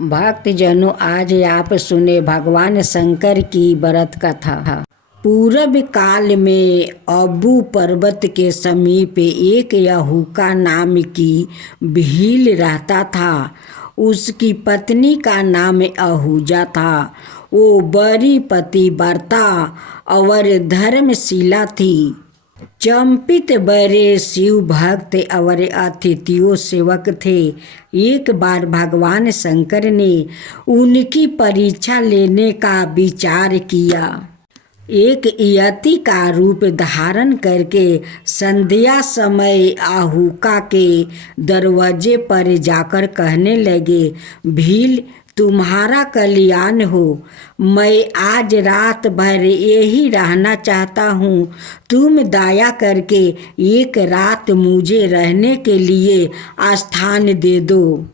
भक्तजनों, आज आप सुने भगवान शंकर की व्रत कथा। पूरब काल में अब्बू पर्वत के समीप एक यहुका नाम की भील रहता था। उसकी पत्नी का नाम आहूजा था। वो बड़ी पतिव्रता और धर्मशीला थी। चंपित बड़े शिव भक्त और अतिथियों सेवक थे। एक बार भगवान शंकर ने उनकी परीक्षा लेने का विचार किया। एक यति का रूप धारण करके संध्या समय आहूका के दरवाजे पर जाकर कहने लगे, भील, तुम्हारा कल्याण हो। मैं आज रात भर यही रहना चाहता हूँ। तुम दया करके एक रात मुझे रहने के लिए स्थान दे दो।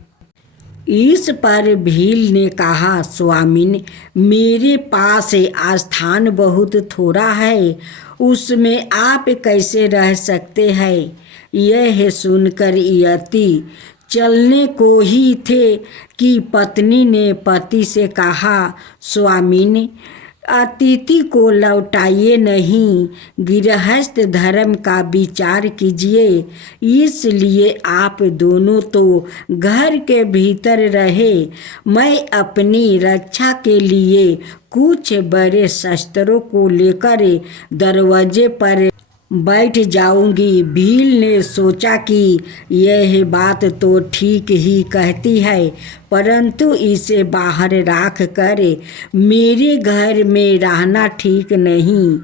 इस पर भील ने कहा, स्वामिन, मेरे पास स्थान बहुत थोड़ा है, उसमें आप कैसे रह सकते हैं। यह सुनकर यति चलने को ही थे कि पत्नी ने पति से कहा, स्वामिन, अतिथि को लौटाइए नहीं, गृहस्थ धर्म का विचार कीजिए। इसलिए आप दोनों तो घर के भीतर रहे। मैं अपनी रक्षा के लिए कुछ बड़े शस्त्रों को लेकर दरवाजे पर बैठ जाऊंगी। भील ने सोचा कि यह बात तो ठीक ही कहती है, परंतु इसे बाहर रख कर मेरे घर में रहना ठीक नहीं,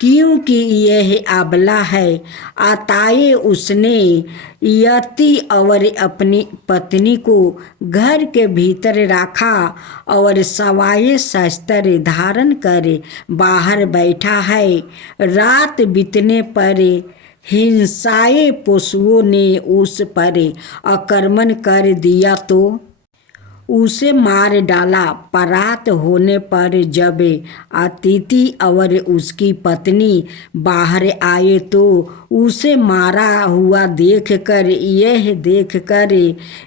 क्योंकि यह अबला है। अतः उसने यति और अपनी पत्नी को घर के भीतर रखा और सवाए शस्त्र धारण कर बाहर बैठा है। रात बीतने पर हिंसाए पशुओं ने उस पर आक्रमण कर दिया तो उसे मार डाला। परात होने पर जब अतिथि और उसकी पत्नी बाहर आए तो उसे मारा हुआ देखकर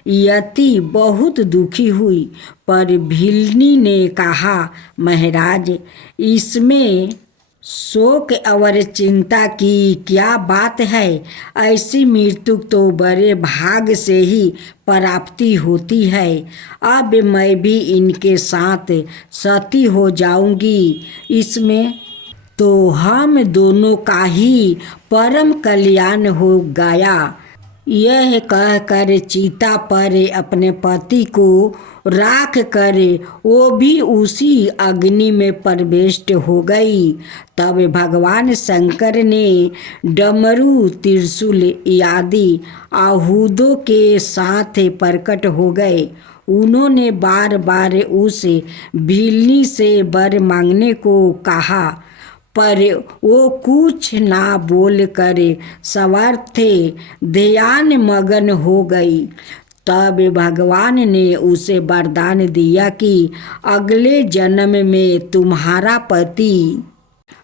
यति बहुत दुखी हुई। पर भीलनी ने कहा, महाराज, इसमें शोक और चिंता की क्या बात है। ऐसी मृत्यु तो बड़े भाग से ही प्राप्ति होती है। अब मैं भी इनके साथ सती हो जाऊंगी, इसमें तो हम दोनों का ही परम कल्याण हो गया। यह कहकर चिता पर अपने पति को राख कर वो भी उसी अग्नि में प्रविष्ट हो गई। तब भगवान शंकर ने डमरू, त्रिशूल आदि आयुधों के साथ प्रकट हो गए। उन्होंने बार बार उस भीलनी से वर मांगने को कहा, पर वो कुछ ना बोल कर सर्वथ ध्यान मगन हो गई। तब भगवान ने उसे वरदान दिया कि अगले जन्म में तुम्हारा पति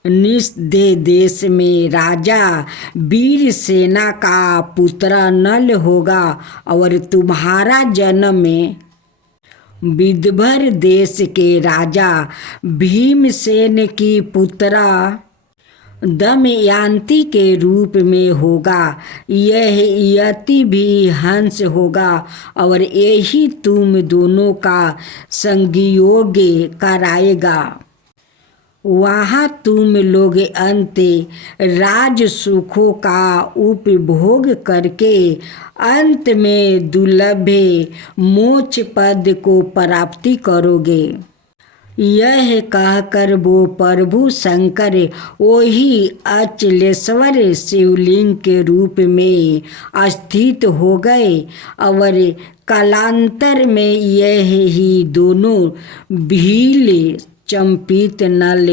निषेध देश में राजा वीर सेना का पुत्र नल होगा और तुम्हारा जन्म विदर्भ देश के राजा भीमसेन की पुत्रा दमयंती के रूप में होगा। यह यति भी हंस होगा और यही तुम दोनों का संयोग कराएगा। वहाँ तुम लोग अंत राज सुखों का उपभोग करके अंत में दुर्लभ मोक्ष पद को प्राप्ति करोगे। यह कहकर वो प्रभु शंकर वही अचलेश्वर शिवलिंग के रूप में स्थित हो गए और कालांतर में यह ही दोनों भील चंपित नल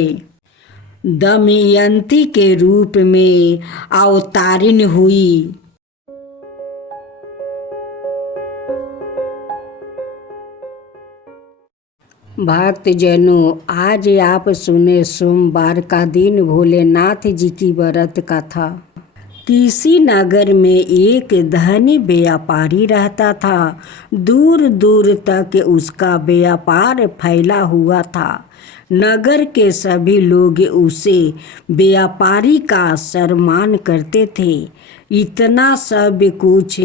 दमयंती के रूप में अवतारित हुई। भक्तजनों, आज आप सुने सोमवार का दिन भोलेनाथ जी की व्रत कथा। किसी नगर में एक धनी व्यापारी रहता था। दूर दूर तक उसका व्यापार फैला हुआ था। नगर के सभी लोग उसे व्यापारी का सम्मान करते थे। इतना सब कुछ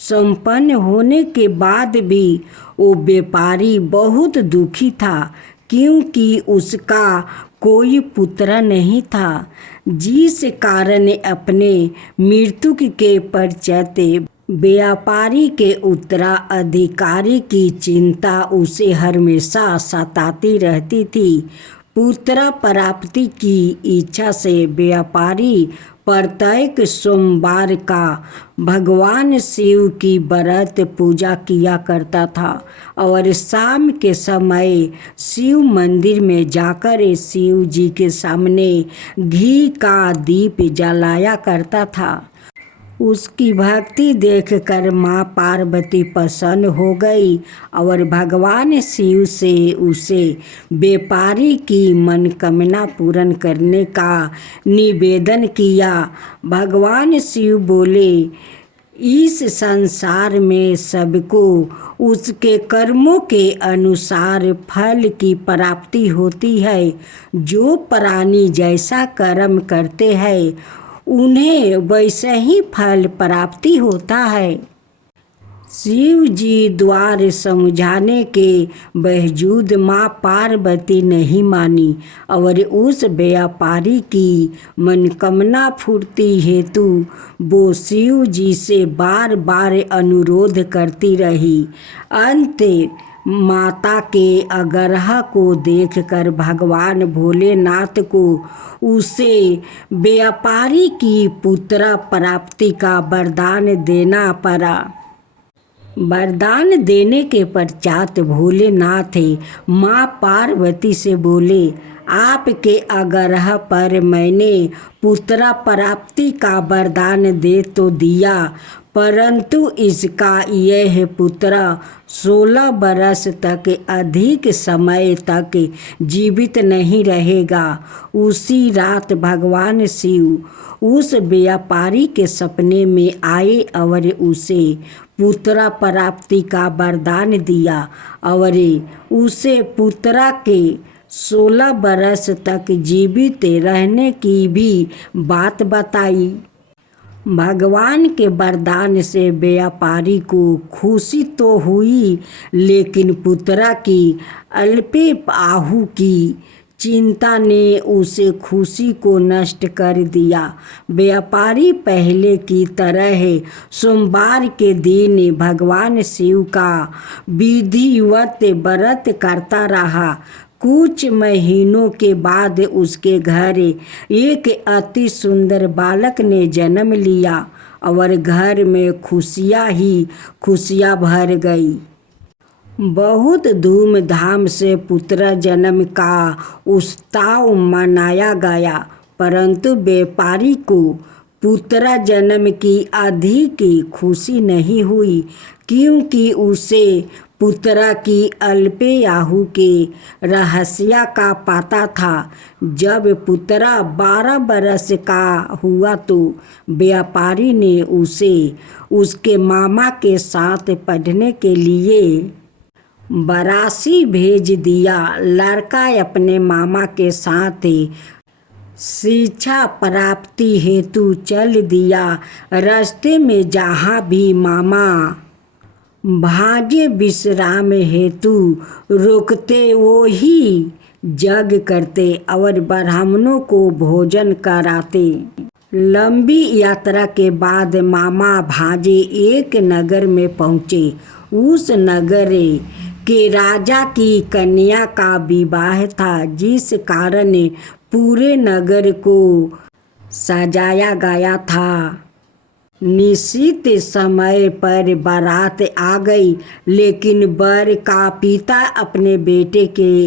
संपन्न होने के बाद भी वो व्यापारी बहुत दुखी था, क्योंकि उसका कोई पुत्र नहीं था, जिस कारण अपने मृत्यु के पश्चात व्यापारी के उत्तराधिकारी की चिंता उसे हमेशा सताती रहती थी। पुत्र प्राप्ति की इच्छा से व्यापारी प्रत्येक सोमवार का भगवान शिव की व्रत पूजा किया करता था और शाम के समय शिव मंदिर में जाकर शिव जी के सामने घी का दीप जलाया करता था। उसकी भक्ति देखकर माँ पार्वती प्रसन्न हो गई और भगवान शिव से उसे व्यापारी की मनोकामना पूर्ण करने का निवेदन किया। भगवान शिव बोले, इस संसार में सबको उसके कर्मों के अनुसार फल की प्राप्ति होती है। जो प्राणी जैसा कर्म करते हैं उन्हें वैसे ही फल प्राप्ति होता है। शिव जी द्वारा समझाने के बावजूद माँ पार्वती नहीं मानी और उस व्यापारी की मनोकामना पूर्ति हेतु वो शिव जी से बार बार अनुरोध करती रही। अंत माता के आग्रह को देखकर भगवान भोलेनाथ को उसे व्यापारी की पुत्र प्राप्ति का वरदान देना पड़ा। वरदान देने के पश्चात भोलेनाथ माँ पार्वती से बोले, आपके आग्रह पर मैंने पुत्र प्राप्ति का वरदान दे तो दिया, परंतु इसका यह पुत्र 16 बरस तक अधिक समय तक जीवित नहीं रहेगा। उसी रात भगवान शिव उस व्यापारी के सपने में आए और उसे पुत्र प्राप्ति का वरदान दिया और उसे पुत्र के 16 बरस तक जीवित रहने की भी बात बताई। भगवान के वरदान से व्यापारी को खुशी तो हुई, लेकिन पुत्र की अल्पायु की चिंता ने उसे खुशी को नष्ट कर दिया। व्यापारी पहले की तरह सोमवार के दिन भगवान शिव का विधिवत व्रत करता रहा। कुछ महीनों के बाद उसके घर एक अति सुंदर बालक ने जन्म लिया और घर में खुशियाँ ही खुशियाँ भर गई। बहुत धूमधाम से पुत्र जन्म का उत्सव मनाया गया, परंतु व्यापारी को पुत्र जन्म की अधिक खुशी नहीं हुई, क्योंकि उसे पुत्र की अल्पायु के रहस्य का पता था। जब पुत्र 12 बरस का हुआ तो व्यापारी ने उसे उसके मामा के साथ पढ़ने के लिए वाराणसी भेज दिया। लड़का अपने मामा के साथ शिक्षा प्राप्ति हेतु चल दिया। रास्ते में जहाँ भी मामा भाग्य विश्राम हेतु रोकते वो ही जग करते और ब्राह्मणों को भोजन कराते। लंबी यात्रा के बाद मामा भाजे एक नगर में पहुँचे। उस नगर के राजा की कन्या का विवाह था, जिस कारण पूरे नगर को सजाया गया था। निश्चित समय पर बारात आ गई, लेकिन वर का पिता अपने बेटे के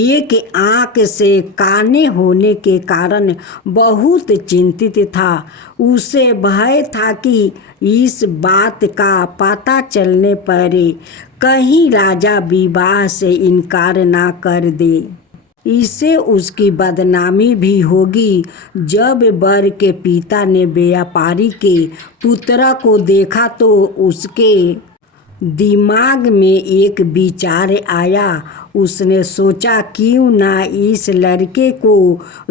एक आंख से काने होने के कारण बहुत चिंतित था। उसे भय था कि इस बात का पता चलने पर कहीं राजा विवाह से इनकार ना कर दे। इससे उसकी बदनामी भी होगी। जब वर के पिता ने व्यापारी के पुत्र को देखा तो उसके दिमाग में एक विचार आया। उसने सोचा क्यों ना इस लड़के को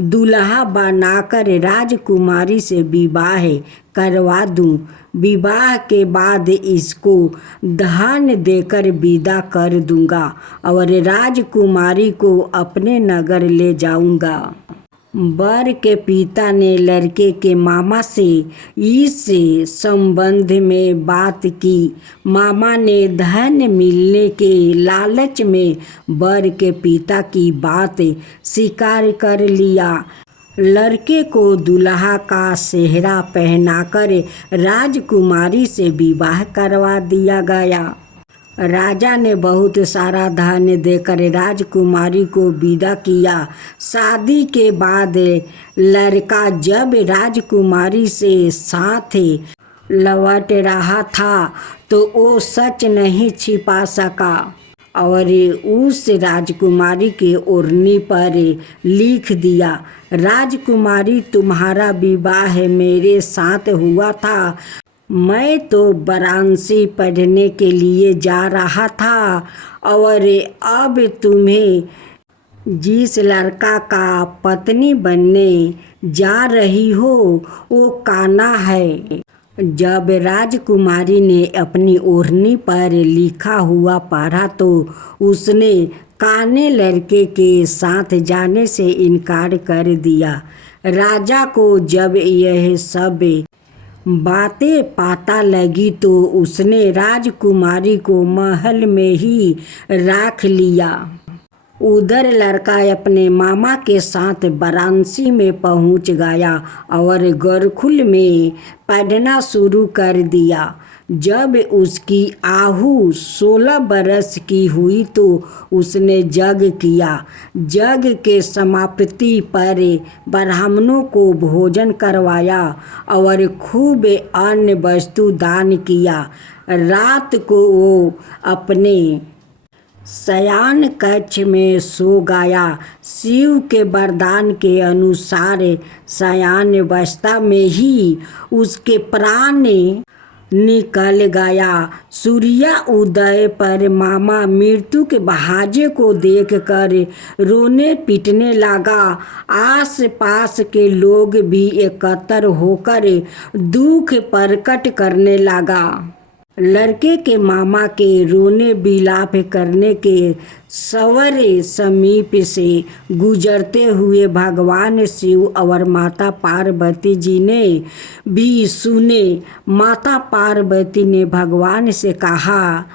दूल्हा बनाकर राजकुमारी से विवाह करवा दूं। विवाह के बाद इसको धन देकर विदा कर दूंगा और राजकुमारी को अपने नगर ले जाऊंगा। वर के पिता ने लड़के के मामा से इस संबंध में बात की। मामा ने धन मिलने के लालच में वर के पिता की बात स्वीकार कर लिया। लड़के को दूल्हा का सेहरा पहनाकर राजकुमारी से विवाह करवा दिया गया। राजा ने बहुत सारा धन देकर राजकुमारी को विदा किया। शादी के बाद लड़का जब राजकुमारी से साथ लौट रहा था तो वो सच नहीं छिपा सका और उस राजकुमारी के ओढ़नी पर लिख दिया, राजकुमारी तुम्हारा विवाह मेरे साथ हुआ था। मैं तो वाराणसी पढ़ने के लिए जा रहा था और अब तुम्हें जिस लड़का का पत्नी बनने जा रही हो वो कान्हा है। जब राजकुमारी ने अपनी ओढ़नी पर लिखा हुआ पढ़ा तो उसने काने लड़के के साथ जाने से इनकार कर दिया। राजा को जब यह सब बातें पता लगी तो उसने राजकुमारी को महल में ही रख लिया। उधर लड़का अपने मामा के साथ वाराणसी में पहुंच गया और गुरुकुल में पढ़ना शुरू कर दिया। जब उसकी आयु 16 बरस की हुई तो उसने यज्ञ किया। यज्ञ के समाप्ति पर ब्राह्मणों को भोजन करवाया और खूब अन्न वस्तु दान किया। रात को वो अपने शयन कक्ष में सो गया। शिव के वरदान के अनुसार शयन अवस्था में ही उसके प्राण निकल गया। सूर्य उदय पर मामा मृत्यु के बहाजे को देखकर रोने पीटने लगा। आस पास के लोग भी एकत्र होकर दुख प्रकट करने लगा। लड़के के मामा के रोने विलाप करने के सवर समीप से गुजरते हुए भगवान शिव और माता पार्वती जी ने भी सुने। माता पार्वती ने भगवान से कहा,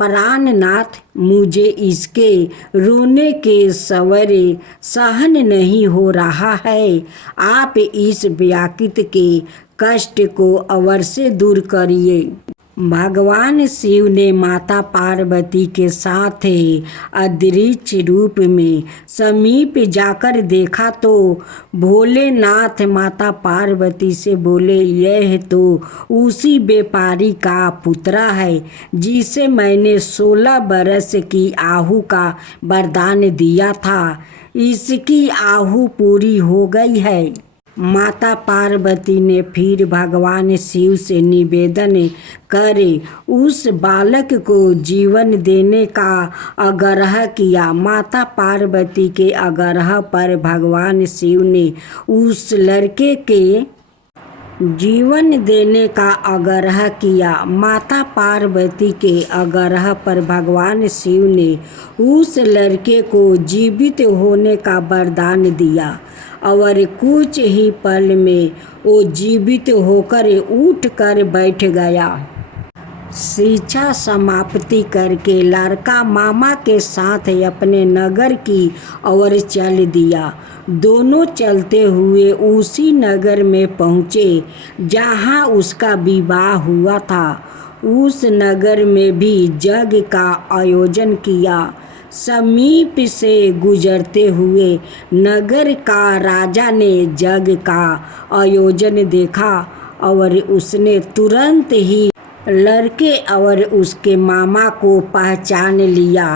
प्राणनाथ, मुझे इसके रोने के सवर सहन नहीं हो रहा है। आप इस व्याकुल के कष्ट को अवश्य दूर करिए। भगवान शिव ने माता पार्वती के साथ अदृश्य रूप में समीप जाकर देखा तो भोलेनाथ माता पार्वती से बोले, यह तो उसी व्यापारी का पुत्र है जिसे मैंने 16 बरस की आयु का वरदान दिया था। इसकी आयु पूरी हो गई है। माता पार्वती ने फिर भगवान शिव से निवेदन करे उस बालक को जीवन देने का आग्रह किया। माता पार्वती के आग्रह पर भगवान शिव ने उस लड़के के जीवन देने का आग्रह किया। माता पार्वती के आग्रह पर भगवान शिव ने उस लड़के को जीवित होने का वरदान दिया और कुछ ही पल में वो जीवित होकर उठ कर बैठ गया। शिक्षा समाप्ति करके लड़का मामा के साथ अपने नगर की ओर चल दिया। दोनों चलते हुए उसी नगर में पहुँचे जहाँ उसका विवाह हुआ था। उस नगर में भी यज्ञ का आयोजन किया। समीप से गुजरते हुए नगर का राजा ने यज्ञ का आयोजन देखा और उसने तुरंत ही लड़के और उसके मामा को पहचान लिया।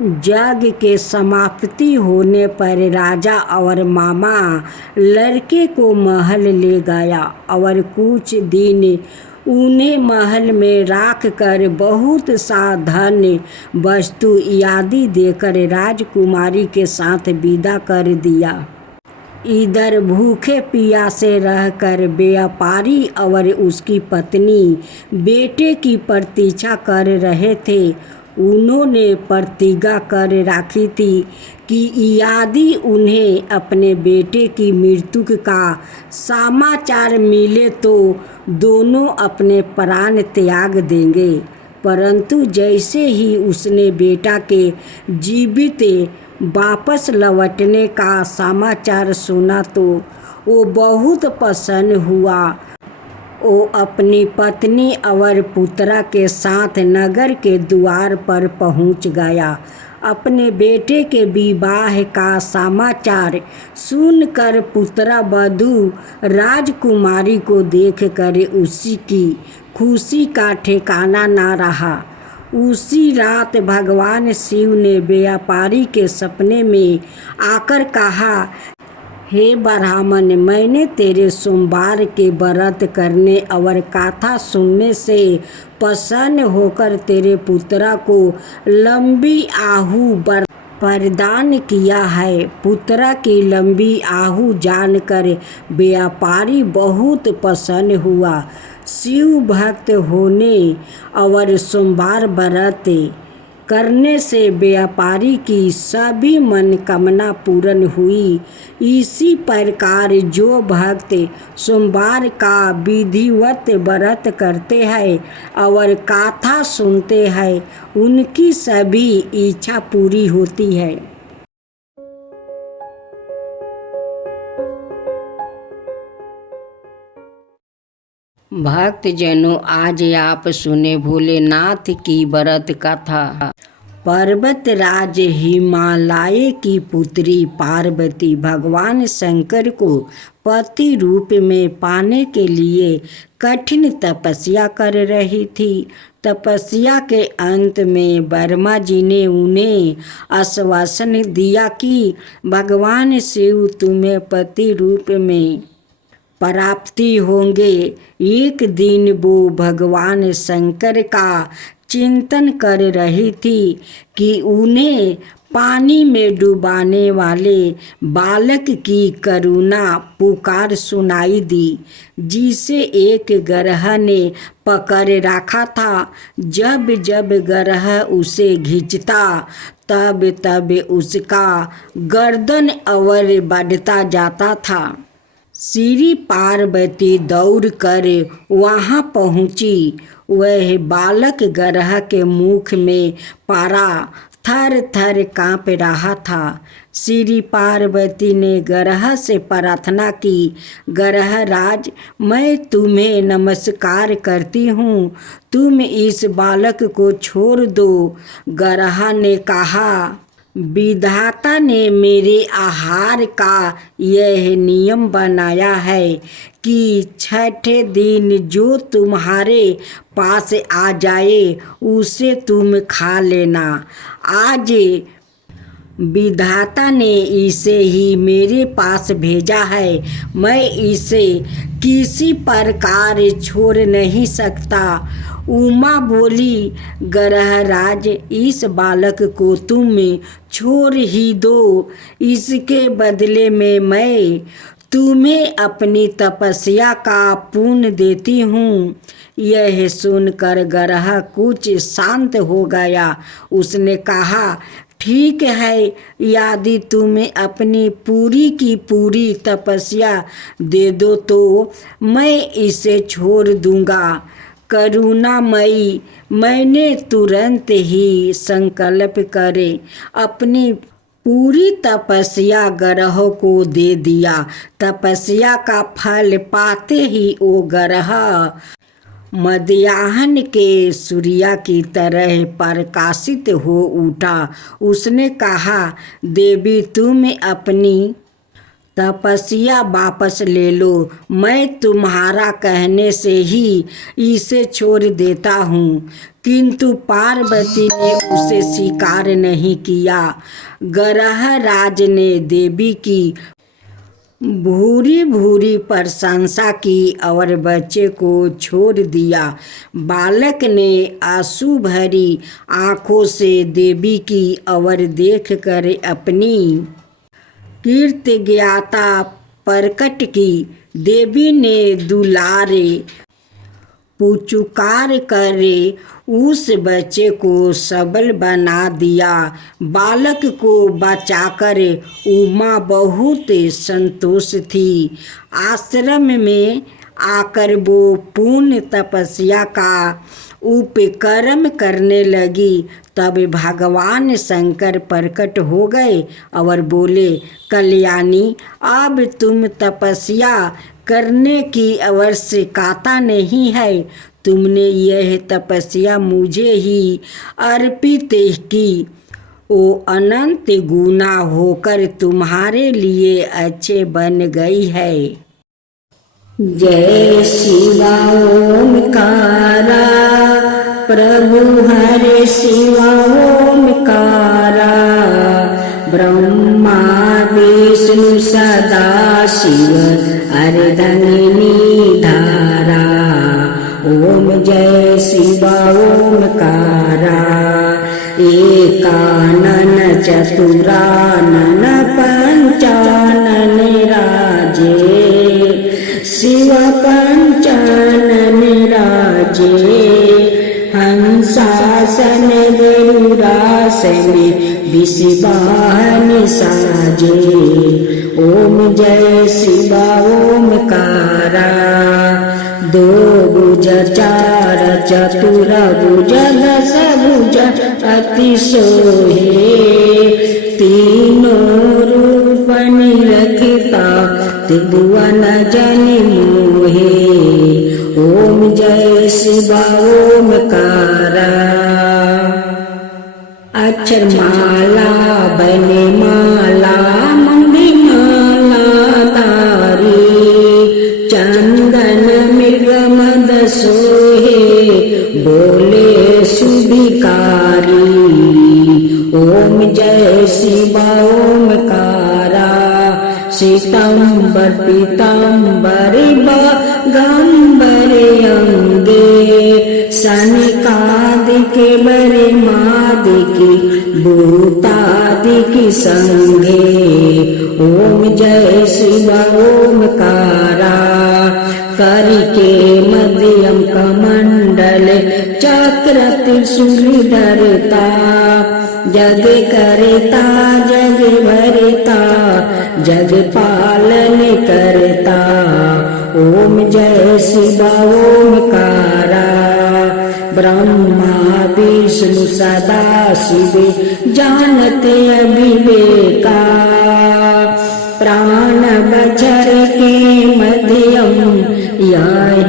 यज्ञ के समाप्ति होने पर राजा और मामा लड़के को महल ले गया और कुछ दिन उन्हें महल में राख कर बहुत सा धन वस्तु इत्यादि देकर राजकुमारी के साथ विदा कर दिया। इधर भूखे प्यासे रहकर व्यापारी और उसकी पत्नी बेटे की प्रतीक्षा कर रहे थे। उन्होंने प्रतिज्ञा कर रखी थी कि यदि उन्हें अपने बेटे की मृत्यु का समाचार मिले तो दोनों अपने प्राण त्याग देंगे। परंतु जैसे ही उसने बेटा के जीवित वापस लौटने का समाचार सुना तो वो बहुत प्रसन्न हुआ। वो अपनी पत्नी और पुत्रा के साथ नगर के द्वार पर पहुंच गया। अपने बेटे के विवाह का समाचार सुनकर पुत्रा वधू राजकुमारी को देखकर उसी की खुशी का ठिकाना न रहा। उसी रात भगवान शिव ने व्यापारी के सपने में आकर कहा, हे ब्राह्मण, मैंने तेरे सोमवार के व्रत करने और कथा सुनने से प्रसन्न होकर तेरे पुत्रा को लंबी आयु प्रदान किया है। पुत्रा की लंबी आयु जानकर व्यापारी बहुत प्रसन्न हुआ। शिव भक्त होने और सोमवार व्रत करने से व्यापारी की सभी मनोकामना पूर्ण हुई। इसी प्रकार जो भक्त सोमवार का विधिवत व्रत करते हैं और कथा सुनते हैं उनकी सभी इच्छा पूरी होती है। भक्तजनों, आज आप सुने भोलेनाथ की व्रत कथा। पर्वतराज हिमालय की पुत्री पार्वती भगवान शंकर को पति रूप में पाने के लिए कठिन तपस्या कर रही थी। तपस्या के अंत में ब्रह्मा जी ने उन्हें आश्वासन दिया कि भगवान शिव तुम्हें पति रूप में प्राप्ति होंगे। एक दिन वो भगवान शंकर का चिंतन कर रही थी कि उन्हें पानी में डुबाने वाले बालक की करुणा पुकार सुनाई दी, जिसे एक ग्रह ने पकड़ रखा था। जब जब ग्रह उसे खींचता तब तब उसका गर्दन और बढ़ता जाता था। श्री पार्वती दौड़कर वहां पहुंची। वह बालक ग्रह के मुख में पड़ा थर थर काँप रहा था। श्री पार्वती ने ग्रह से प्रार्थना की, ग्रहराज, मैं तुम्हें नमस्कार करती हूँ, तुम इस बालक को छोड़ दो। ग्रह ने कहा, विधाता ने मेरे आहार का यह नियम बनाया है कि छठे दिन जो तुम्हारे पास आ जाए उसे तुम खा लेना। आज विधाता ने इसे ही मेरे पास भेजा है, मैं इसे किसी प्रकार छोड़ नहीं सकता। उमा बोली, ग्रहराज, इस बालक को तुम छोड़ ही दो, इसके बदले में मैं तुम्हें अपनी तपस्या का पुण्य देती हूँ। यह सुनकर ग्रह कुछ शांत हो गया। उसने कहा, ठीक है, यदि तुम्हें अपनी पूरी की पूरी तपस्या दे दो तो मैं इसे छोड़ दूंगा। करुणामयी, मैंने तुरंत ही संकल्प करे अपनी पूरी तपस्या ग्रह को दे दिया। तपस्या का फल पाते ही वो ग्रह मध्याह्न के सूर्य की तरह प्रकाशित हो उठा। उसने कहा, देवी, तुम अपनी तपस्या वापस ले लो। मैं तुम्हारा कहने से ही इसे छोड़ देता हूँ। किंतु पार्वती ने उसे स्वीकार नहीं किया। ग्रहराज ने देवी की भूरी भूरी प्रशंसा की और बच्चे को छोड़ दिया। बालक ने आंसू भरी आंखों से देवी की ओर देखकर अपनी कृतज्ञता प्रकट की। देवी ने दुलारे पुचकार करे उस बच्चे को सबल बना दिया। बालक को बचाकर उमा बहुत संतोष थी। आश्रम में आकर वो पूर्ण तपस्या का उपक्रम करने लगी। तब भगवान शंकर प्रकट हो गए और बोले, कल्याणी, अब तुम तपस्या करने की आवश्यकता नहीं है। तुमने यह तपस्या मुझे ही अर्पित की। वो अनंत गुना होकर तुम्हारे लिए अच्छे बन गई है। जय शिवा ओमकारा, प्रभु हरे शिवा ओमकारा। ब्रह्मा विष्णु सदा शिव अर्धंगिनी धारा। ओम जय शिवा ओमकारा। एकानन चतुरानन पंचानन राजे। शिव पंचानन राजे। हंसासन गरुड़ासन विषवाहन साजे। ओम जय शिवा ओमकारा। दो भुज चार चतुर भुज दस भुज अति सोहे। तीनों रूप निरखता त्रिभुवन जनि मोहे। ओम जय शिवा ओमकारा। अक्षर माला बने माला मंगी माला तारी। चंदन मृग मद सोहे बोले सुभिकारी। ओम जय शिवा ओमकारा। श्वेतांबर पीतांबर गंबर अंगे। सनकादिक बरे मादिकी भूतादिकी संगे। ओम जय शिवा ओमकारा। करके मध्यम कमंडल चक्र त्रिशूल धरता। जग करता जग भरता जग पालन करता। ओम जय शिवा ओमकारा। ब्रह्मा विष्णु सदा शिव जानते अविवेका। प्राण बचर के मध्यम यह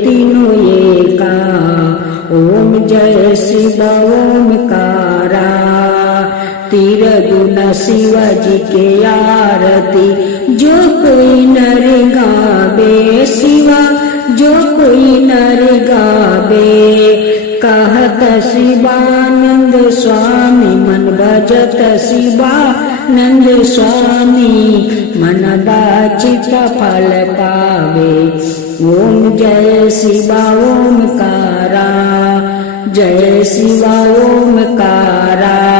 तीनों एका। ओम जय शिवा ओमकारा। तिरगुण शिव जी के आरती जो कोई नर गावे। शिवा जो कोई नर गावे। कहत शिवानंद स्वामी मन भजत शिवानंद स्वामी। मन बाचित फल पावे। ओम जय शिवा ओमकारा। जय शिवा ओमकारा।